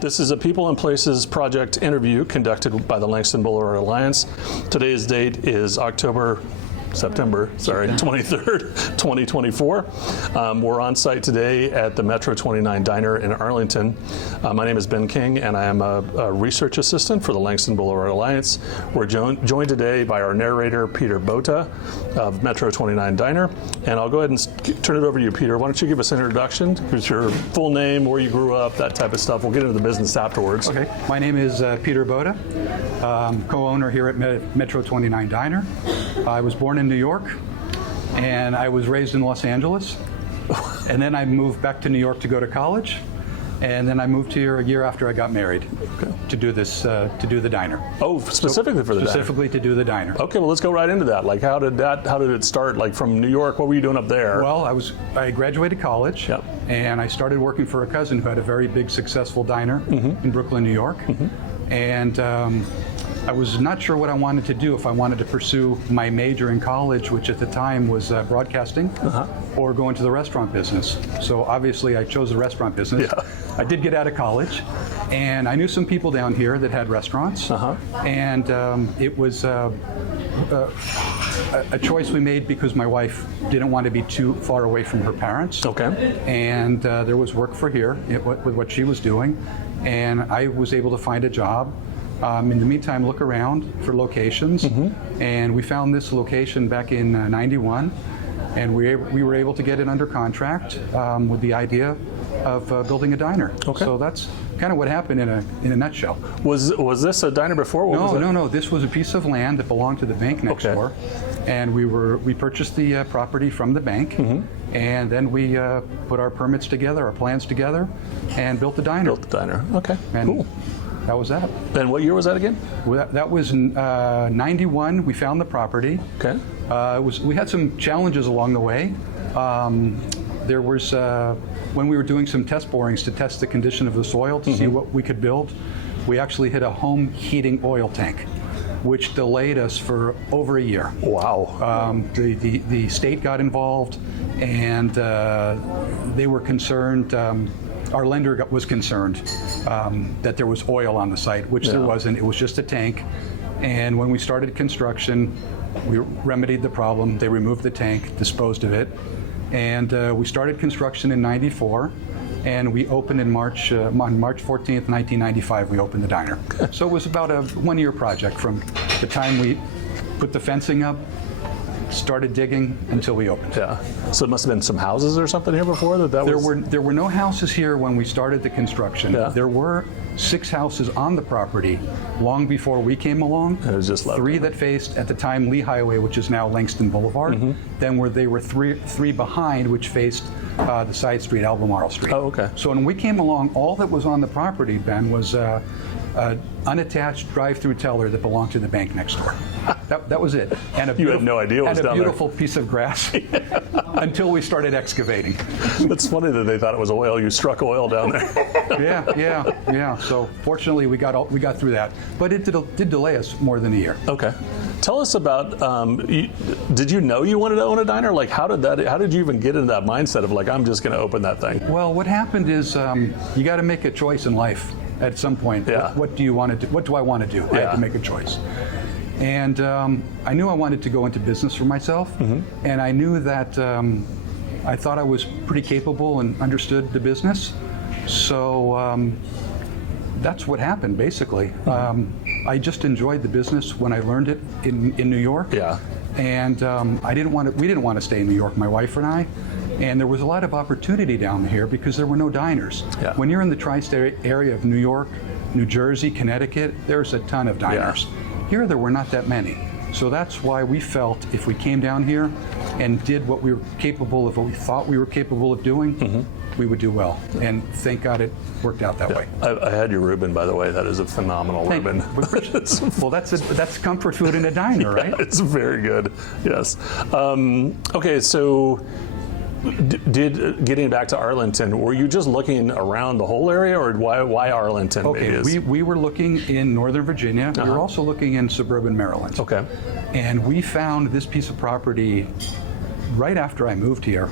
This is a People and Places project interview conducted by the Langston Boulevard Alliance. Today's date is September 23rd, 2024. We're on site today at the Metro 29 Diner in Arlington. My name is Ben King, and I am a research assistant for the Langston Boulevard Alliance. We're joined today by our narrator, Peter Bota of Metro 29 Diner. And I'll go ahead and turn it over to you, Peter. Why don't you give us an introduction? Here's your full name, where you grew up, that type of stuff. We'll get into the business afterwards. Okay. My name is Peter Bota, co-owner here at Metro 29 Diner. I was born in New York, and I was raised in Los Angeles, and then I moved back to New York to go to college, and then I moved here a year after I got married to do this, to do the diner. Oh, specifically for the diner? Specifically to do the diner. Okay, well, let's go right into that. Like, how did it start? Like, from New York, what were you doing up there? Well, I graduated college, and I started working for a cousin who had a very big, successful diner in Brooklyn, New York, and I was not sure what I wanted to do, if I wanted to pursue my major in college, which at the time was broadcasting, or go into the restaurant business. So obviously I chose the restaurant business. I did get out of college, and I knew some people down here that had restaurants, and it was a choice we made because my wife didn't want to be too far away from her parents. And there was work for here with what she was doing, and I was able to find a job. In the meantime, look around for locations, and we found this location back in '91, and we were able to get it under contract with the idea of building a diner. So that's kind of what happened in a nutshell. Was this a diner before? No. This was a piece of land that belonged to the bank next door, and we purchased the property from the bank, and then we put our permits together, our plans together, and built the diner. Okay, cool. That was that. And what year was that again? That was 91. We found the property. We had some challenges along the way. There was, when we were doing some test borings to test the condition of the soil to see what we could build, we actually hit a home heating oil tank, which delayed us for over a year. Wow. The state got involved, and they were concerned. Our lender was concerned that there was oil on the site, which there wasn't. It was just a tank. And when we started construction, we remedied the problem. They removed the tank, disposed of it. And we started construction in '94. And we opened in March, on March 14th, 1995, we opened the diner. So it was about a one-year project from the time we put the fencing up, started digging, until we opened. So it must have been some houses or something here before There were no houses here when we started the construction. There were 6 houses on the property long before we came along. It was just 3 that faced, at the time, Lee Highway, which is now Langston Boulevard. Then they were three behind, which faced the side street, Albemarle Street. So when we came along, all that was on the property, Ben, was unattached drive-through teller that belonged to the bank next door. That was it. And you had no idea what was down there. And a beautiful piece of grass until we started excavating. It's funny that they thought it was oil. You struck oil down there. Yeah. So fortunately, we got through that. But it did delay us more than a year. Okay. Tell us about, did you know you wanted to own a diner? Like, how did you even get into that mindset of, like, I'm just going to open that thing? Well, what happened is you got to make a choice in life at some point. What do you want to do? What do I want to do? I had to make a choice. And I knew I wanted to go into business for myself, and I knew that I thought I was pretty capable and understood the business. So that's what happened, basically. I just enjoyed the business when I learned it in New York. And we didn't want to stay in New York, my wife and I. And there was a lot of opportunity down here because there were no diners. When you're in the tri-state area of New York, New Jersey, Connecticut, there's a ton of diners. Here there were not that many. So that's why we felt if we came down here and did what we were capable of, what we thought we were capable of doing, we would do well. And thank God it worked out that way. I had your Reuben, by the way. That is a phenomenal Reuben. Well, that's comfort food in a diner, right? It's very good. Yes. Okay, so getting back to Arlington, were you just looking around the whole area, or why Arlington? Okay, we were looking in Northern Virginia. We were also looking in suburban Maryland. And we found this piece of property right after I moved here,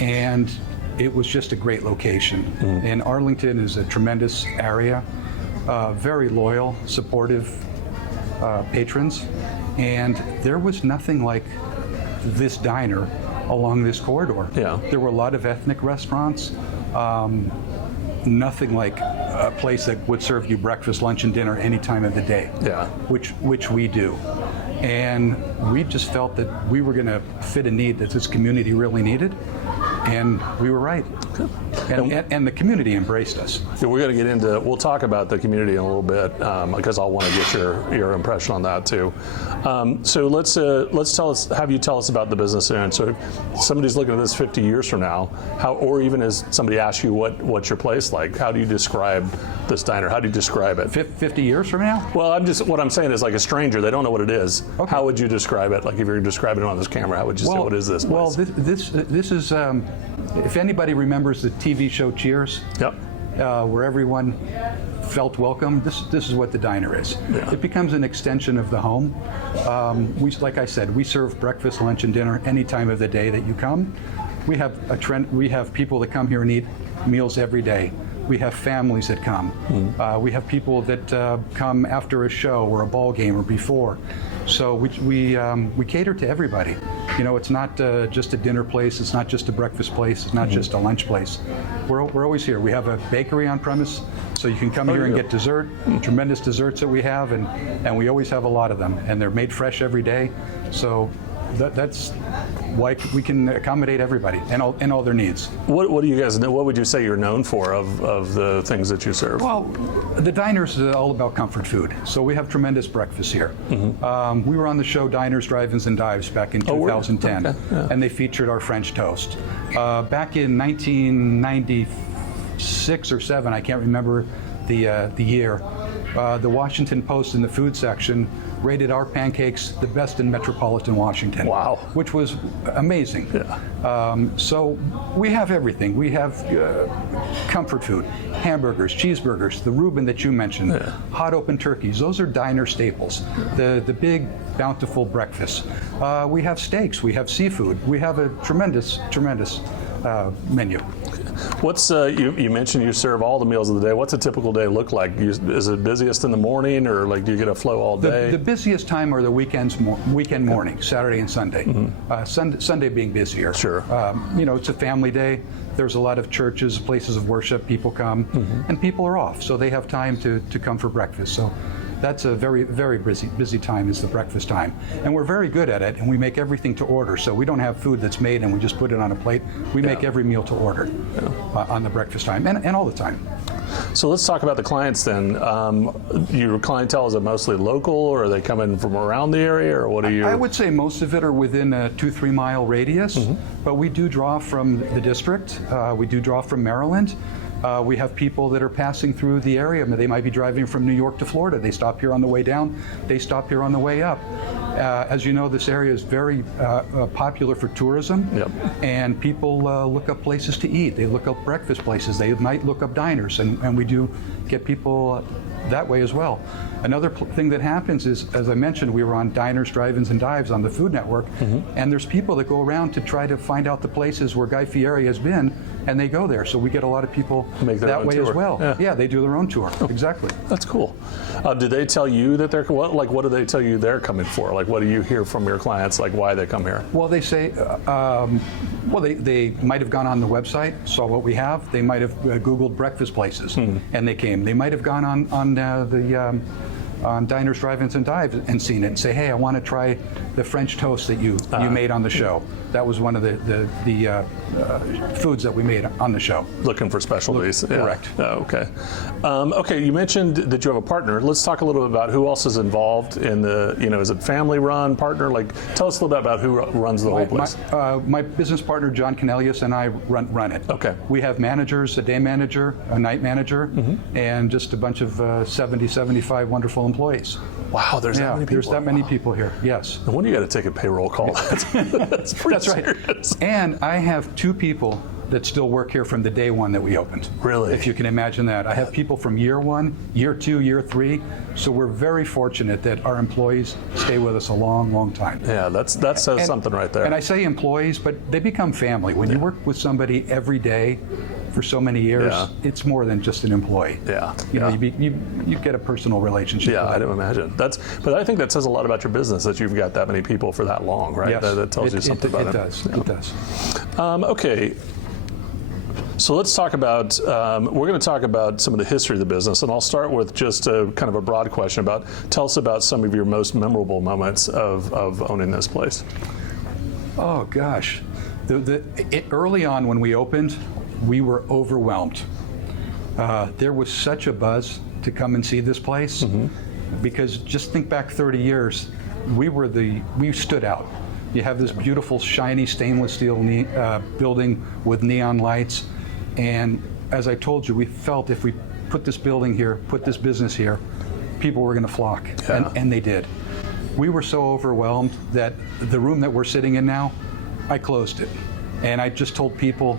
and it was just a great location. And Arlington is a tremendous area, very loyal, supportive patrons, and there was nothing like this diner along this corridor. Yeah. There were a lot of ethnic restaurants, nothing like a place that would serve you breakfast, lunch, and dinner any time of the day, Yeah. which we do. And we just felt that we were going to fit a need that this community really needed, and we were right. And the community embraced us. Yeah, we're going to get into, we'll talk about the community in a little bit, because I'll want to get your impression on that too. So let's have you tell us about the business there. And so if somebody's looking at this 50 years from now, or even as somebody asks you what's your place like, how do you describe this diner? How do you describe it? 50 years from now? Well, what I'm saying is, like a stranger, they don't know what it is. Okay. How would you describe it? Like if you're describing it on this camera, how would you say, what is this place? Well, this is, if anybody remembers the TV show Cheers, Yep. Where everyone felt welcome, this is what the diner is. Yeah. It becomes an extension of the home. Like I said, we serve breakfast, lunch, and dinner any time of the day that you come. We have a trend. We have people that come here and eat meals every day. We have families that come. We have people that come after a show or a ball game or before. So we cater to everybody. You know, it's not just a dinner place. It's not just a breakfast place. It's not just a lunch place. We're always here. We have a bakery on premise, so you can come here and get dessert. Tremendous desserts that we have, and we always have a lot of them. And they're made fresh every day. So that's why we can accommodate everybody and all their needs. What do you guys know? What would you say you're known for of the things that you serve? Well, the diner's all about comfort food. So we have tremendous breakfast here. We were on the show Diners, Drive-Ins, and Dives back in 2010, okay. Yeah. and they featured our French toast. Back in 1996 or 7, I can't remember the year, the Washington Post in the food section rated our pancakes the best in metropolitan Washington. Wow. Which was amazing. Yeah. So we have everything. We have comfort food, hamburgers, cheeseburgers, the Reuben that you mentioned, hot open turkeys. Those are diner staples. The big, bountiful breakfasts. We have steaks. We have seafood. We have a tremendous menu. What's you mentioned you serve all the meals of the day. What's a typical day look like? Is it busiest in the morning, or like do you get a flow all day? The busiest time are the weekend mornings, Saturday and Sunday. Sunday being busier. Sure. You know, it's a family day. There's a lot of churches, places of worship. People come, and people are off, so they have time to come for breakfast. So that's a very, very busy time is the breakfast time. And we're very good at it, and we make everything to order. So we don't have food that's made and we just put it on a plate. We make every meal to order on the breakfast time and all the time. So let's talk about the clients then. Your clientele, is it mostly local, or are they coming from around the area, or what are you? I would say most of it are within a 2-3 mile radius, but we do draw from the district. We do draw from Maryland. We have people that are passing through the area. They might be driving from New York to Florida. They stop here on the way down. They stop here on the way up. As you know, this area is very popular for tourism, and people look up places to eat. They look up breakfast places. They might look up diners, and we do get people that way as well. Another thing that happens is, as I mentioned, we were on Diners, Drive-Ins, and Dives on the Food Network, and there's people that go around to try to find out the places where Guy Fieri has been, and they go there. So we get a lot of people that way as well. Yeah, they do their own tour. Exactly. That's cool. Did they tell you that they're what do they tell you they're coming for? Like, what do you hear from your clients? Like, why they come here? Well, they say, they might have gone on the website, saw what we have. They might have Googled breakfast places, and they came. They might have gone on Diners, Drive-Ins, and Dives and seen it and say, hey, I want to try the French toast that you made on the show. That was one of the foods that we made on the show. Looking for specialties. Correct. Oh, okay. Okay, you mentioned that you have a partner. Let's talk a little bit about who else is involved in the, is it family-run, partner? Like, tell us a little bit about who runs the whole place. My business partner, John Cornelius, and I run it. Okay. We have managers, a day manager, a night manager, and just a bunch of 70, 75 wonderful employees. Wow, there's that many people. There's that many people here, yes. No wonder you got to take a payroll call. That's pretty That's right. serious. And I have 2 people that still work here from the day one that we opened. Really? If you can imagine that. I have people from year one, year two, year three. So we're very fortunate that our employees stay with us a long, long time. Yeah, that says something right there. And I say employees, but they become family. When you work with somebody every day for so many years, it's more than just an employee. Yeah. You know, you get a personal relationship. Yeah, I do imagine. But I think that says a lot about your business that you've got that many people for that long, right? Yes. That tells you something about it. It does. Okay. So let's talk about, we're going to talk about some of the history of the business, and I'll start with just a kind of a broad question about, tell us about some of your most memorable moments of owning this place. Oh gosh. Early on when we opened, we were overwhelmed. There was such a buzz to come and see this place, because just think back 30 years, we stood out. You have this beautiful, shiny stainless steel building with neon lights. And as I told you, we felt if we put this building here, put this business here, people were going to flock. And they did. We were so overwhelmed that the room that we're sitting in now, I closed it. And I just told people,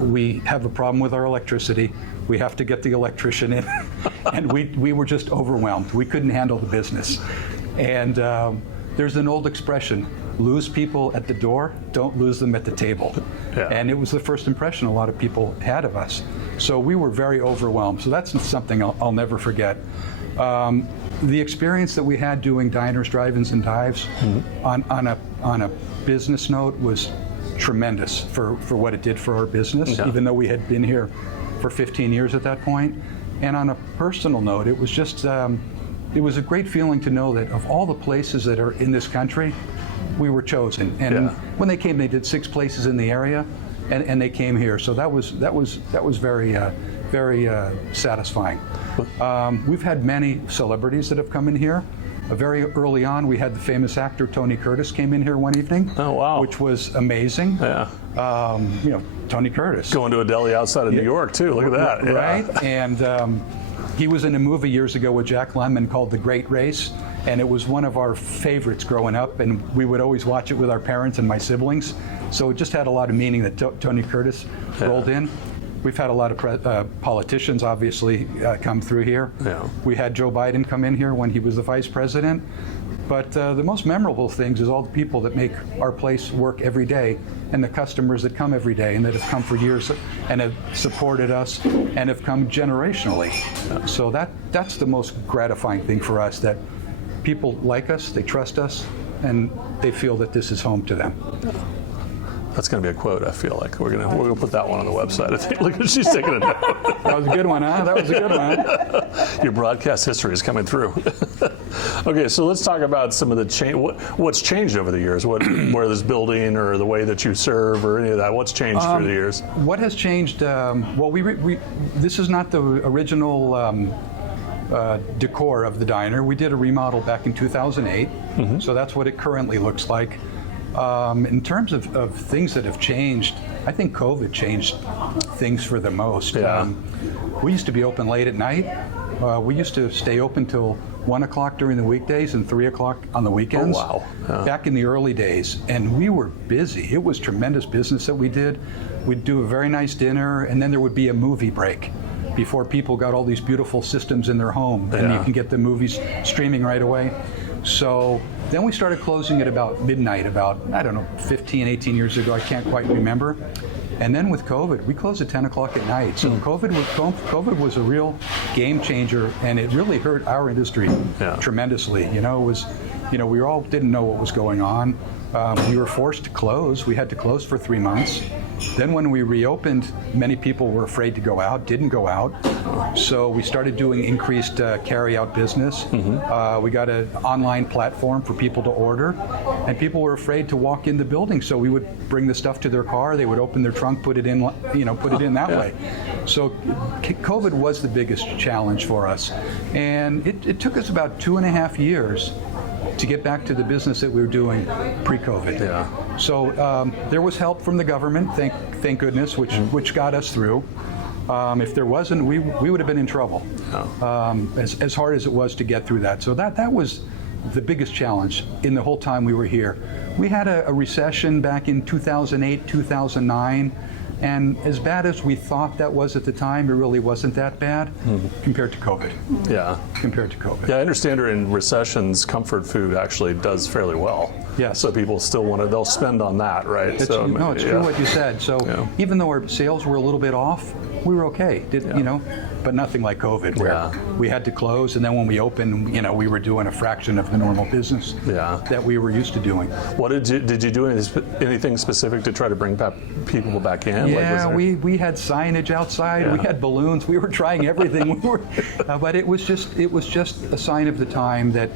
we have a problem with our electricity. We have to get the electrician in. And we were just overwhelmed. We couldn't handle the business. And there's an old expression, lose people at the door, don't lose them at the table. Yeah. And it was the first impression a lot of people had of us. So we were very overwhelmed. So that's something I'll never forget. The experience that we had doing diners, drive-ins, and dives on a business note was tremendous for what it did for our business, even though we had been here for 15 years at that point. And on a personal note, it was just, it was a great feeling to know that of all the places that are in this country, we were chosen. And when they came, they did 6 places in the area, and they came here. So that was very satisfying. We've had many celebrities that have come in here. Very early on, we had the famous actor Tony Curtis came in here one evening. Oh, wow. Which was amazing. Yeah. You know, Tony Curtis. Going to a deli outside of New York, too. Look at that. Right. And he was in a movie years ago with Jack Lemmon called The Great Race. And it was one of our favorites growing up. And we would always watch it with our parents and my siblings. So it just had a lot of meaning that Tony Curtis rolled in. We've had a lot of politicians, obviously, come through here. Yeah. We had Joe Biden come in here when he was the vice president. But the most memorable things is all the people that make our place work every day, and the customers that come every day and that have come for years and have supported us and have come generationally. Yeah. So that's the most gratifying thing for us, that people like us, they trust us, and they feel that this is home to them. Yeah. That's going to be a quote, I feel like. We're gonna put that one on the website. I think. Look, she's taking a note. That was a good one, huh? That was a good one. Your broadcast history is coming through. Okay, so let's talk about some of the change. What's changed over the years? Where this building or the way that you serve or any of that? What's changed through the years? What has changed? Well, this is not the original decor of the diner. We did a remodel back in 2008, so that's what it currently looks like. In terms of things that have changed, I think COVID changed things for the most. Yeah. We used to be open late at night. We used to stay open till 1 o'clock during the weekdays and 3 o'clock on the weekends. Oh, wow. Back in the early days, and we were busy. It was tremendous business that we did. We'd do a very nice dinner, and then there would be a movie break before people got all these beautiful systems in their home, and you can get the movies streaming right away. So then we started closing at about midnight, about, I don't know, 15, 18 years ago. I can't quite remember. And then with COVID, we closed at 10 o'clock at night. So COVID was a real game changer, and it really hurt our industry tremendously. You know, it was, we all didn't know what was going on. We were forced to close. We had to close for 3 months. Then when we reopened, many people were afraid to go out, didn't go out. So we started doing increased carry-out business. We got an online platform for people to order, and people were afraid to walk in the building. So we would bring the stuff to their car. They would open their trunk, put it in that way. So COVID was the biggest challenge for us, and it took us about 2.5 years to get back to the business that we were doing pre-COVID. Yeah. So there was help from the government, thank goodness, which got us through. If there wasn't, we would have been in trouble. As hard as it was to get through that. So that was the biggest challenge in the whole time we were here. We had a recession back in 2008, 2009. And as bad as we thought that was at the time, it really wasn't that bad compared to COVID. Yeah. Compared to COVID. Yeah, I understand in recessions, comfort food actually does fairly well. Yes. So people still they'll spend on that, right? It's true what you said. So even though our sales were a little bit off, we were okay. But nothing like COVID, where we had to close, and then when we opened, we were doing a fraction of the normal business that we were used to doing. What did you do anything specific to try to bring people back in? Yeah, we had signage outside. We had balloons. We were trying everything. But it was just a sign of the time that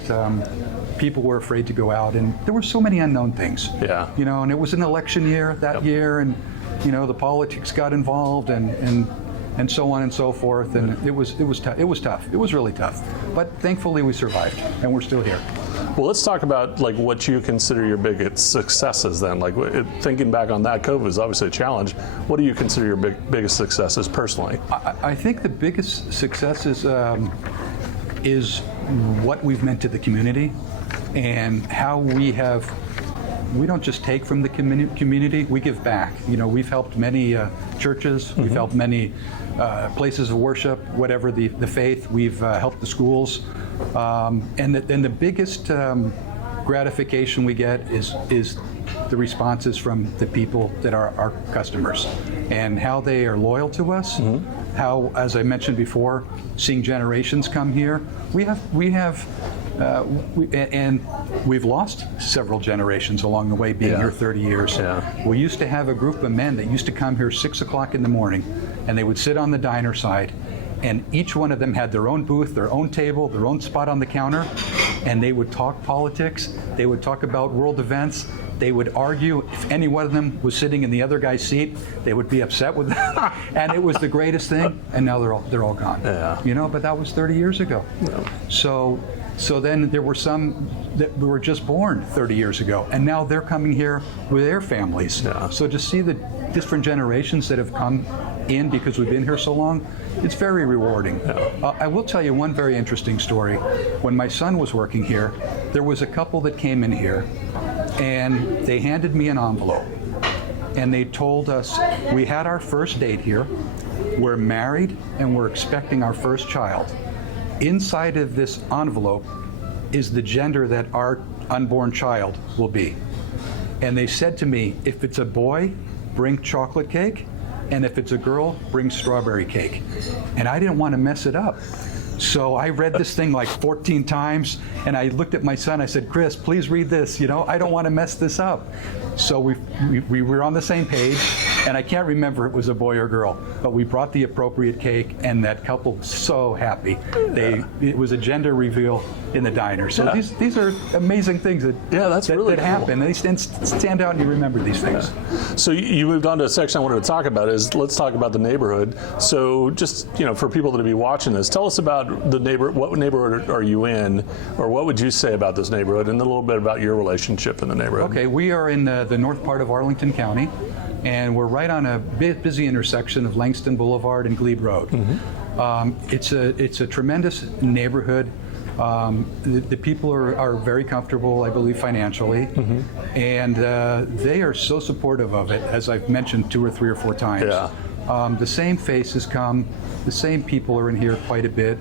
people were afraid to go out, and there were so many unknown things. Yeah. And it was an election year that year, and the politics got involved, and so on and so forth, and it was tough. It was tough. It was really tough. But thankfully we survived, and we're still here. Well, let's talk about what you consider your biggest successes then. Thinking back on that, COVID was obviously a challenge. What do you consider your biggest successes personally? I think the biggest successes is what we've meant to the community, and how we don't just take from the community, we give back. We've helped many churches, we've helped many places of worship, whatever the faith, we've helped the schools. And the biggest gratification we get is the responses from the people that are our customers, and how they are loyal to us, how, as I mentioned before, seeing generations come here. And we've lost several generations along the way, being here 30 years. Yeah. We used to have a group of men that used to come here 6 o'clock in the morning, and they would sit on the diner side, and each one of them had their own booth, their own table, their own spot on the counter, and they would talk politics, they would talk about world events, they would argue. If any one of them was sitting in the other guy's seat, they would be upset with them. And it was the greatest thing, and now they're all gone. Yeah. But that was 30 years ago. Yeah. So then there were some that were just born 30 years ago, and now they're coming here with their families. Yeah. So to see the different generations that have come in because we've been here so long, it's very rewarding. Yeah. I will tell you one very interesting story. When my son was working here, there was a couple that came in here, and they handed me an envelope, and they told us, we had our first date here, we're married, and we're expecting our first child. Inside of this envelope is the gender that our unborn child will be. And they said to me, if it's a boy, bring chocolate cake, and if it's a girl, bring strawberry cake. And I didn't want to mess it up. So I read this thing like 14 times, and I looked at my son, I said, Chris, please read this, I don't want to mess this up. So we were on the same page, and I can't remember if it was a boy or girl, but we brought the appropriate cake, and that couple was so happy. It was a gender reveal in the diner. So these are amazing things that really that happen. They stand out, and you remember these things. Yeah. So you moved on to a section I wanted to talk about. Let's talk about the neighborhood. So just for people that be watching this, tell us about the neighborhood. What neighborhood are you in, or what would you say about this neighborhood, and a little bit about your relationship in the neighborhood? Okay, we are in the north part of Arlington County, and we're right on a busy intersection of Langston Boulevard and Glebe Road. Mm-hmm. It's a tremendous neighborhood. The people are very comfortable, I believe, financially, and they are so supportive of it, as I've mentioned 2 or 3 or 4 times. Yeah. The same faces come, the same people are in here quite a bit.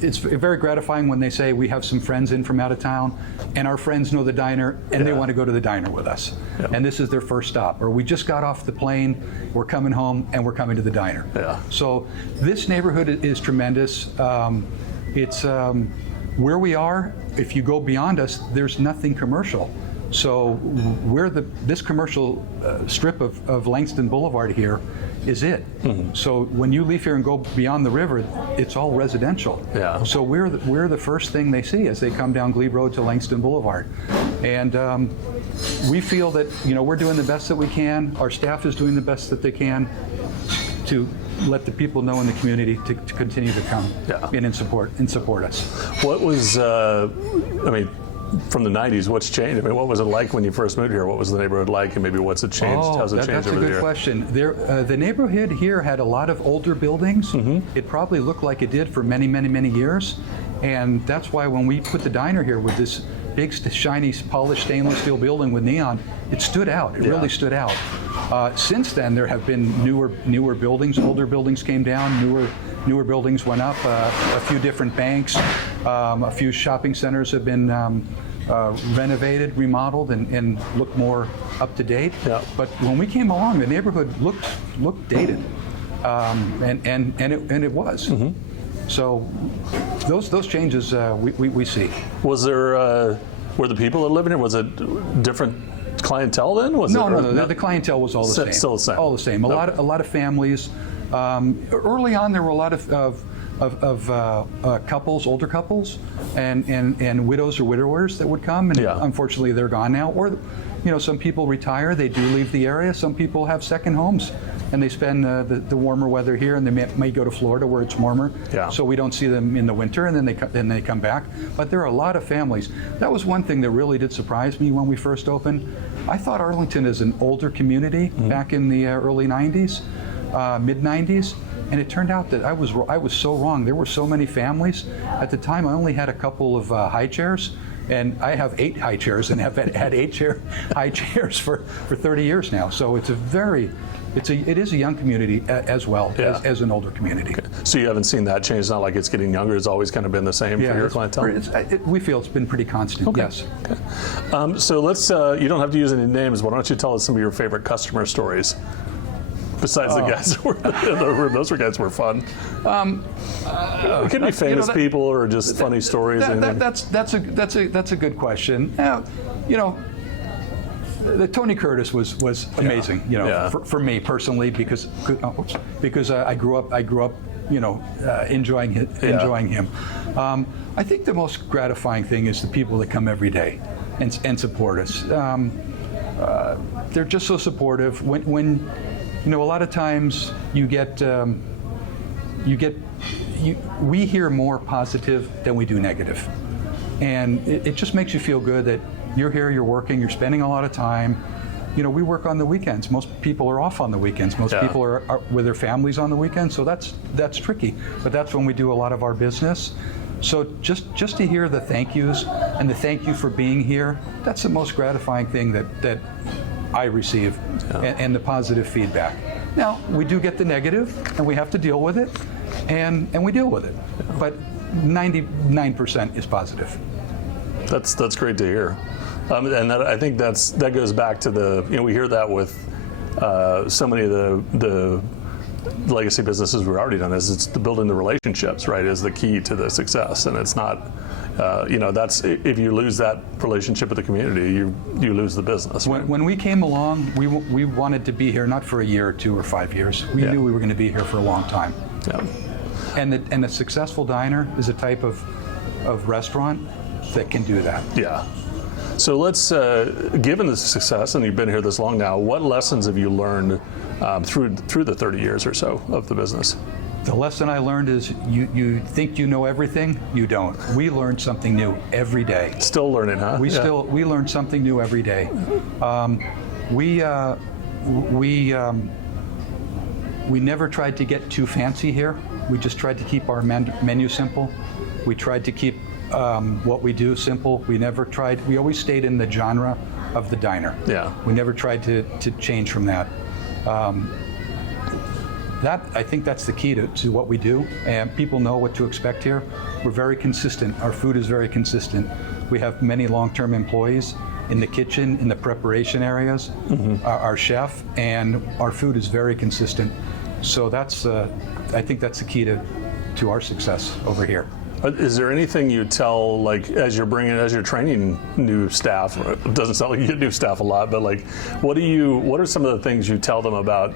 It's very gratifying when they say we have some friends in from out of town, and our friends know the diner, and they want to go to the diner with us. Yeah. And this is their first stop. Or we just got off the plane, we're coming home, and we're coming to the diner. Yeah. So this neighborhood is tremendous. It's where we are. If you go beyond us, there's nothing commercial. So this commercial strip of Langston Boulevard here is it. Mm-hmm. So when you leave here and go beyond the river, it's all residential. Yeah. So we're the first thing they see as they come down Glebe Road to Langston Boulevard. And we feel that we're doing the best that we can. Our staff is doing the best that they can to let the people know in the community to continue to come in and support us. What was, from the 90s, what's changed? What was it like when you first moved here? What was the neighborhood like, and maybe what's it changed? How's it changed over there? That's a good question. The neighborhood here had a lot of older buildings. Mm-hmm. It probably looked like it did for many, many, many years. And that's why when we put the diner here with this big, shiny, polished stainless steel building with neon. It stood out. It really stood out. Since then, there have been newer buildings. Older buildings came down. Newer buildings went up. A few different banks. A few shopping centers have been renovated, remodeled, and look more up to date. Yeah. But when we came along, the neighborhood looked dated, and it was. Mm-hmm. So those changes we see. Was there were the people that lived in it? Was it different clientele then? No. The clientele was all the same. Still the same. All the same. A lot of families. Early on, there were a lot of couples, older couples, and widows or widowers that would come, and unfortunately they're gone now. Or, some people retire, they do leave the area. Some people have second homes, and they spend the warmer weather here, and they may go to Florida where it's warmer. Yeah. So we don't see them in the winter, and then they come back. But there are a lot of families. That was one thing that really did surprise me when we first opened. I thought Arlington is an older community back in the early 90s, mid 90s. And it turned out that I was so wrong. There were so many families. At the time, I only had a couple of high chairs, and I have 8 high chairs and have had high chairs for 30 years now. So it is a young community as well as an older community. Okay. So you haven't seen that change? It's not like it's getting younger. It's always kind of been the same for your clientele? We feel it's been pretty constant, okay. Yes. Okay. So let's, you don't have to use any names, but why don't you tell us some of your favorite customer stories? Besides the guys that were in the room, those guys were fun. It could be famous people or just funny stories. That's a good question. Tony Curtis was amazing. For me personally, because I grew up enjoying him. I think the most gratifying thing is the people that come every day and support us. They're just so supportive. When a lot of times we hear more positive than we do negative. And it just makes you feel good that you're here, you're working, you're spending a lot of time. We work on the weekends. Most people are off on the weekends. Most people are with their families on the weekends, so that's tricky. But that's when we do a lot of our business. So just to hear the thank yous and the thank you for being here, that's the most gratifying thing that I receive, and the positive feedback. Now, we do get the negative, and we have to deal with it, and we deal with it. But 99% is positive. That's great to hear. And I think that goes back to we hear that with so many of the legacy businesses we've already done, is it's building the relationships, right, is the key to the success. And it's not, that's, if you lose that relationship with the community, you lose the business. Right? When we came along, we wanted to be here not for a year or 2 or 5 years. We knew we were going to be here for a long time. Yeah. And a successful diner is a type of restaurant that can do that. Yeah. So let's, given the success, and you've been here this long now, what lessons have you learned through the 30 years or so of the business? The lesson I learned is you think you know everything, you don't. We learn something new every day. Still learning, huh? We learn something new every day. We never tried to get too fancy here. We just tried to keep our menu simple. We tried to keep what we do simple. We always stayed in the genre of the diner. Yeah. We never tried to change from that. I think that's the key to what we do, and people know what to expect here. We're very consistent. Our food is very consistent. We have many long-term employees in the kitchen, in the preparation areas, our chef, and our food is very consistent. So I think that's the key to our success over here. Is there anything you tell, like, as you're training new staff? It doesn't sound like you get new staff a lot, but like, what are some of the things you tell them about,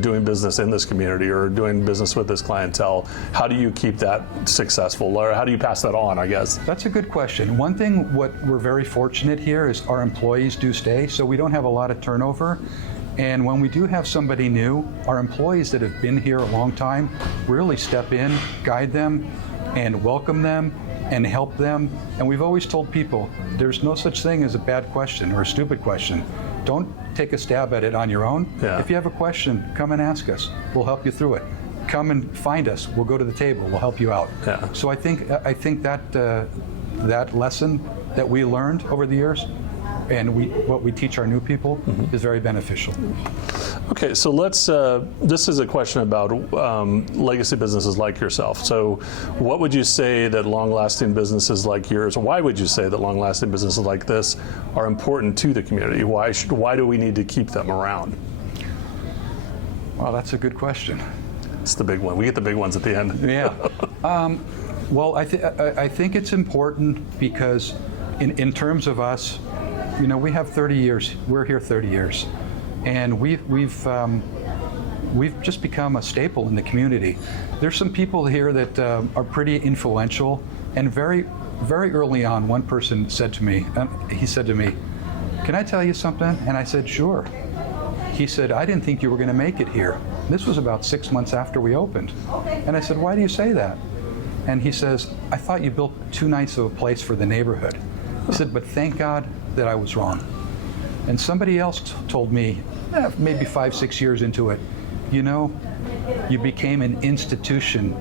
doing business in this community or doing business with this clientele? How do you keep that successful, or how do you pass that on, I guess? That's a good question. One thing, what we're very fortunate here is our employees do stay, so we don't have a lot of turnover. And when we do have somebody new, our employees that have been here a long time really step in, guide them, and welcome them and help them. And we've always told people, there's no such thing as a bad question or a stupid question. Don't take a stab at it on your own. Yeah. If you have a question, come and ask us. We'll help you through it. Come and find us. We'll go to the table. We'll help you out. Yeah. So I think that that lesson that we learned over the years and what we teach our new people is very beneficial. Okay, so let's, this is a question about legacy businesses like yourself. So what would you say that long-lasting businesses like yours, why would you say that long-lasting businesses like this are important to the community? Why do we need to keep them around? Well, that's a good question. It's the big one. We get the big ones at the end. Yeah. Well, I think it's important because in terms of us, you know, we have 30 years. We're here 30 years. And we've just become a staple in the community. There's some people here that are pretty influential, and very, very early on, one person said to me, "Can I tell you something?" And I said, "Sure." He said, "I didn't think you were going to make it here." This was about 6 months after we opened. And I said, "Why do you say that?" And he says, "I thought you built too nice of a place for the neighborhood." He said, "But thank God that I was wrong." And somebody else told me, maybe 5-6 years into it, "You know, you became an institution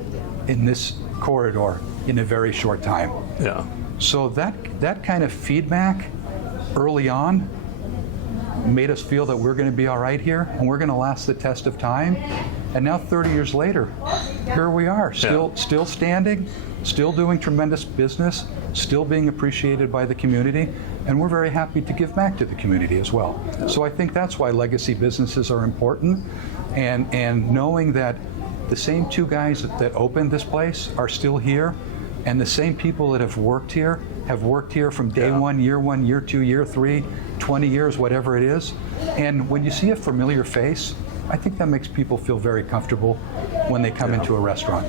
in this corridor in a very short time." Yeah. So that kind of feedback early on made us feel that we're going to be all right here and we're going to last the test of time. And now 30 years later, here we are, still standing, still doing tremendous business, still being appreciated by the community, and we're very happy to give back to the community as well. So I think that's why legacy businesses are important, and knowing that the same two guys that opened this place are still here, and the same people that have worked here from day one, year 2, year 3, 20 years, whatever it is. And when you see a familiar face, I think that makes people feel very comfortable when they come into a restaurant.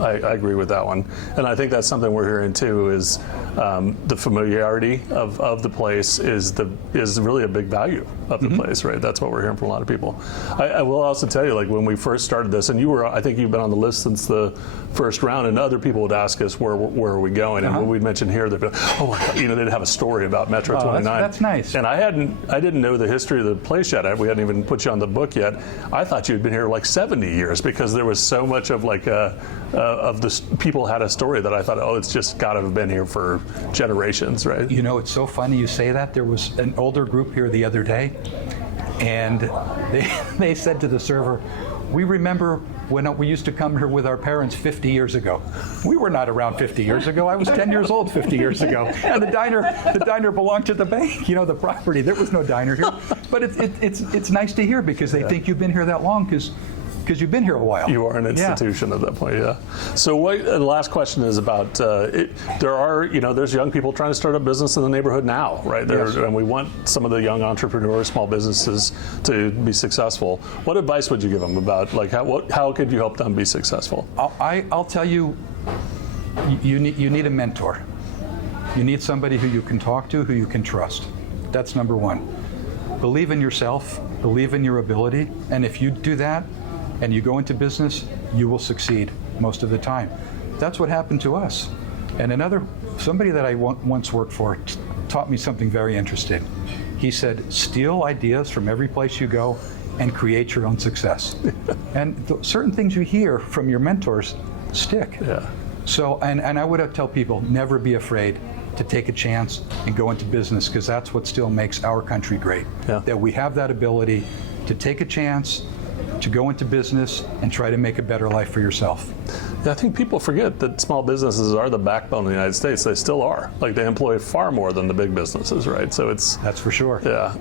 I agree with that one, and I think that's something we're hearing too. Is the familiarity of the place is really a big value of the place, right? That's what we're hearing from a lot of people. I will also tell you, like when we first started this, and I think you've been on the list since the first round, and other people would ask us where are we going, and when we'd mention here, they'd be like, "Oh my God," you know, they'd have a story about Metro 29. That's nice. And I didn't know the history of the place yet. We hadn't even put you on the book yet. I thought you'd been here like 70 years because there was so much of like of the people had a story that I thought, oh, it's just got to have been here for generations, right? You know, it's so funny you say that. There was an older group here the other day, and they said to the server, "We remember when we used to come here with our parents 50 years ago." We were not around 50 years ago. I was 10 years old 50 years ago. And the diner belonged to the bank, you know, the property. There was no diner here. But it's nice to hear because they think you've been here that long because you've been here a while. You are an institution at that point, yeah. So the last question is about, there's young people trying to start a business in the neighborhood now, right? Yes. And we want some of the young entrepreneurs, small businesses to be successful. What advice would you give them about, like, how could you help them be successful? I'll tell you, you need a mentor. You need somebody who you can talk to, who you can trust. That's number one. Believe in yourself, believe in your ability, and if you do that, and you go into business, you will succeed most of the time. That's what happened to us. And somebody that I once worked for taught me something very interesting. He said, steal ideas from every place you go and create your own success. And certain things you hear from your mentors stick. Yeah. So, and I would tell people, never be afraid to take a chance and go into business, because that's what still makes our country great. Yeah. That we have that ability to take a chance, to go into business and try to make a better life for yourself. Yeah, I think people forget that small businesses are the backbone of the United States. They still are. Like, they employ far more than the big businesses, right? So that's for sure. Yeah,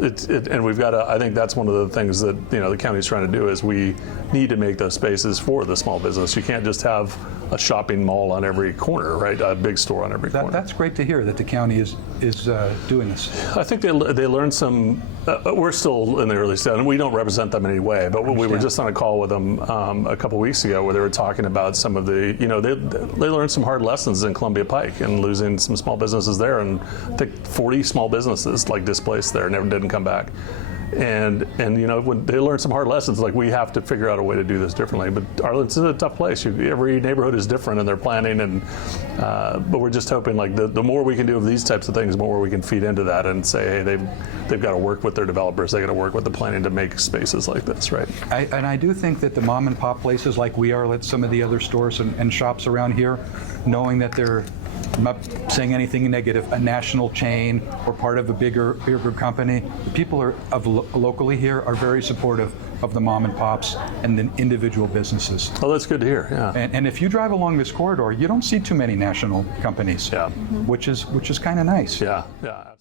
and we've got to. I think that's one of the things that the county's trying to do is we need to make those spaces for the small business. You can't just have a shopping mall on every corner, right? A big store on every corner. That's great to hear that the county is doing this. I think they learned some. We're still in the early stage, and we don't represent them in any way. But we were just on a call with them a couple weeks ago where they were talking about some of the. They learned some hard lessons in Columbia Pike and losing some small businesses there, and I think 40 small businesses like displaced there, didn't come back. And you know, when they learn some hard lessons, like we have to figure out a way to do this differently. But Arlington's a tough place. Every neighborhood is different in their planning, and but we're just hoping like the more we can do of these types of things, the more we can feed into that and say, hey, they've got to work with their developers, they got to work with the planning to make spaces like this, right? And I do think that the mom and pop places like we are, like some of the other stores and shops around here, knowing that they're, I'm not saying anything negative, a national chain or part of a bigger company. The people locally here are very supportive of the mom and pops and the individual businesses. Oh, that's good to hear. Yeah. And if you drive along this corridor, you don't see too many national companies. Yeah. Which is kind of nice. Yeah. Yeah.